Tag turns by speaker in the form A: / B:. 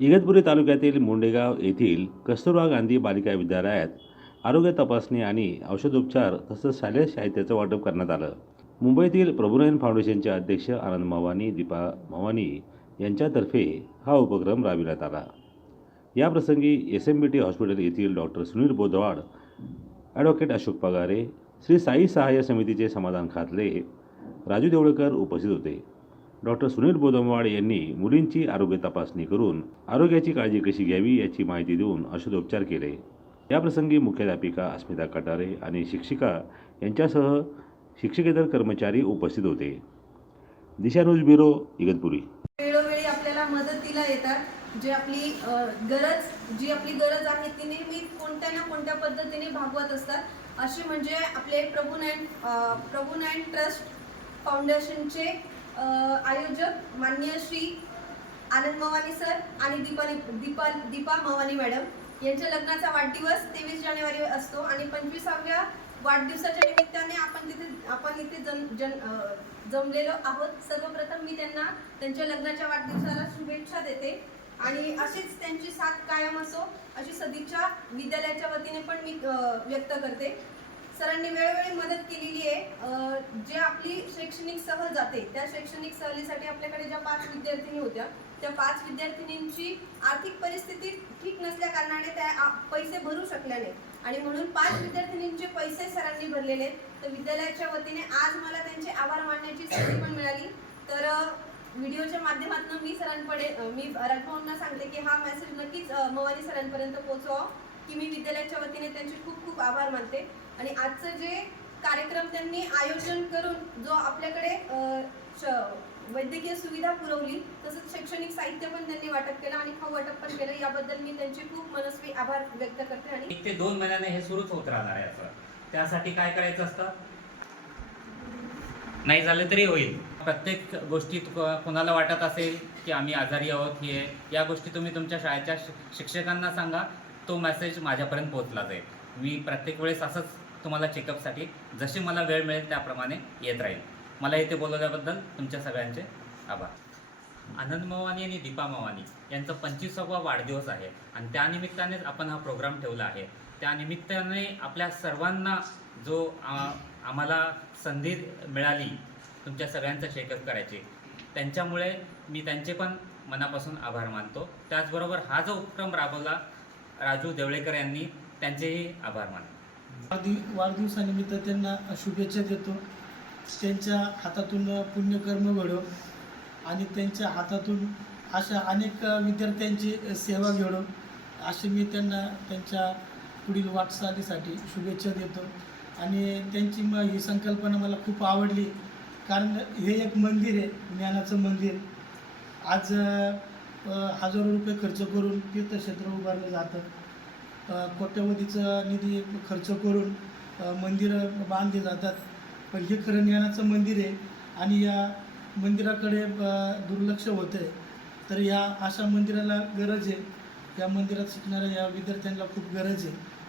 A: इगतपुरी तालुक्यातील मुंडेगाव येथील कस्तुरबा गांधी बालिका विद्यालयात आरोग्य तपासणी आणि औषधोपचार तसंच शालेय साहित्याचं वाटप करण्यात आलं. मुंबईतील प्रभुनयन फाउंडेशनचे अध्यक्ष आनंद मवानी दीपा मवानी यांच्यातर्फे हा उपक्रम राबविण्यात आला. याप्रसंगी S M B T hospital येथील डॉक्टर सुनील बोदवाड ॲडव्होकेट अशोक पगारे श्री साई सहाय्य समितीचे समाधान खातले राजू देवळकर उपस्थित होते. डॉक्टर सुनील बोदमवाड यांनी मुलींची आरोग्य तपासणी करून आरोग्याची काळजी कशी घ्यावी याची माहिती देऊन औषधोपचार केले. याप्रसंगी मुख्याध्यापिका अस्मिता कटारे आणि शिक्षिका यांच्यासह शिक्षकेतर कर्मचारी उपस्थित होते. Disha news bureau Igatpuri.
B: वेळोवेळी आपल्याला मदतीला येतात. जे आपली गरज जी आपली गरज आहे ती नेहमी कोणत्या ना कोणत्या पद्धतीने भागवत असतात. अशी म्हणजे आपले प्रभू नायन प्रभू नायन ट्रस्ट फाउंडेशनचे आयोजक मान्य श्री आनंद मवानी सर आणि दीपाली दीपा दीपा मवानी मॅडम यांच्या लग्नाचा वाढदिवस तेवीस जानेवारी असतो आणि पंचवीसाव्या वाढदिवसाच्या निमित्ताने आपण तिथे आपण इथे जन जन जमलेलो आहोत. सर्वप्रथम मी त्यांना त्यांच्या लग्नाच्या वाढदिवसाला शुभेच्छा देते आणि अशीच त्यांची साथ कायम असो अशी सदिच्छा विद्यालयाच्या वतीने पण मी व्यक्त करते. सरांनी वेळोवेळी मदत केलेली आहे. जे आपली शैक्षणिक सहल जाते त्या शैक्षणिक सहलीसाठी आपल्याकडे ज्या पाच विद्यार्थिनी होत्या त्या पाच विद्यार्थिनींची आर्थिक परिस्थिती ठीक नसल्या कारणाने त्या पैसे भरू शकल्या नाही आणि म्हणून पाच विद्यार्थिनींचे पैसे सरांनी भरलेले तर विद्यालयाच्या वतीने आज मला त्यांचे आभार मानण्याची संधी पण मिळाली. तर व्हिडिओच्या माध्यमातून मी सरांकडे मी राजभवनना सांगते की हा मेसेज नक्कीच मवानी सरांपर्यंत पोहोचवा. की मी विद्यालयाच्या वतीने त्यांचे खूप खूप आभार मानते. आणि आजचं जे कार्यक्रम त्यांनी आयोजन करून जो आपल्याकडे श- वैद्यकीय सुविधा पुरवली तसंच शैक्षणिक साहित्य पण त्यांनी वाटप केलं आणि खाऊ वाटप पण केलं याबद्दल मी त्यांचे खूप मनस्वी आभार व्यक्त करते आणि
C: एक ते दोन महिन्याने हे सुरूच होत राहणार आहे असं. त्यासाठी काय करायचं असतं? नाही झालं तरी होईल. प्रत्येक गोष्टीत कोणाला वाटत असेल की आम्ही आजारी आहोत हे या गोष्टी तुम्ही तुमच्या शाळेच्या शिक्षकांना सांगा. तो मेसेज माझ्यापर्यंत पोहोचला जाईल. मी प्रत्येक वेळेस असंच तुम्हाला चेकअपसाठी जशी मला वेळ मिळेल त्याप्रमाणे येत राहील. मला इथे बोलवल्याबद्दल तुमच्या सगळ्यांचे आभार. आनंद मवानी आणि दीपा मवानी यांचा पंचवीसावा वाढदिवस आहे आणि त्यानिमित्तानेच आपण हा प्रोग्राम ठेवला आहे. त्यानिमित्ताने आपल्या सर्वांना जो आम्हाला संधी मिळाली तुमच्या सगळ्यांचा चेकअप करायची त्यांच्यामुळे मी त्यांचे पण मनापासून आभार मानतो. त्याचबरोबर हा जो उपक्रम राबवला राजू देवळेकर यांनी त्यांचेही आभार मानले.
D: वाढदिव वाढदिवसानिमित्त त्यांना शुभेच्छा देतो. त्यांच्या हातातून पुण्यकर्म घडो आणि त्यांच्या हातातून अशा अनेक विद्यार्थ्यांची सेवा घडो अशी मी त्यांना त्यांच्या पुढील वाटचालीसाठी शुभेच्छा देतो. आणि त्यांची म ही संकल्पना मला खूप आवडली. कारण हे एक मंदिर आहे ज्ञानाचं मंदिर. आज हजारो रुपये खर्च करून तीर्थक्षेत्र उभारलं जातं. कोट्यवधीचं कोट्यवधीचा निधी खर्च करून मंदिरं बांधली जातात. पण हे खरं ज्ञानाचं मंदिर आहे आणि या मंदिराकडे दुर्लक्ष होतं आहे तर या अशा मंदिराला गरज आहे. या मंदिरात शिकणाऱ्या या विद्यार्थ्यांना खूप गरज आहे.